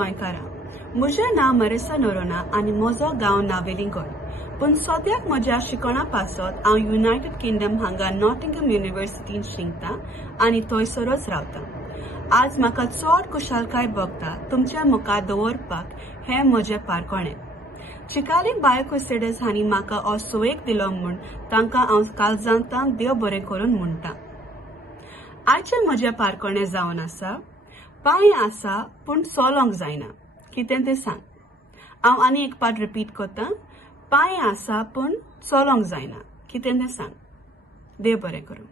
गोंयकारां, म्हजें नांव मरिसा नोरोना आनी म्हजो गांव नावेली गोंय. पूण सद्याक म्हज्या शिक्षणा पासत हांव युनायटेड किंगडम हांगा नॉटिंघम युनिव्हर्सिटीन शिकतां आनी थंयसरूच रावतां. आज म्हाका चड खुशालकाय भोगता तुमच्या मुखार दवरपाक हें म्हजें पारकोणें. चिकाली बायोक्रुसेडर्स हांणी म्हाका हो सुवेग दिलो म्हूण तांकां हांव काळजांतल्यान देव बरें करून म्हणटां. आयचें म्हजें पारकोणें जावन आसा, पांय आसा पूण चलोंक जायना. कितें तें सांग. हांव आनी एक पाट रिपीट करतां. पांय आसा पूण चलोंक जायना. कितें तें सांग. देव बरें करूं.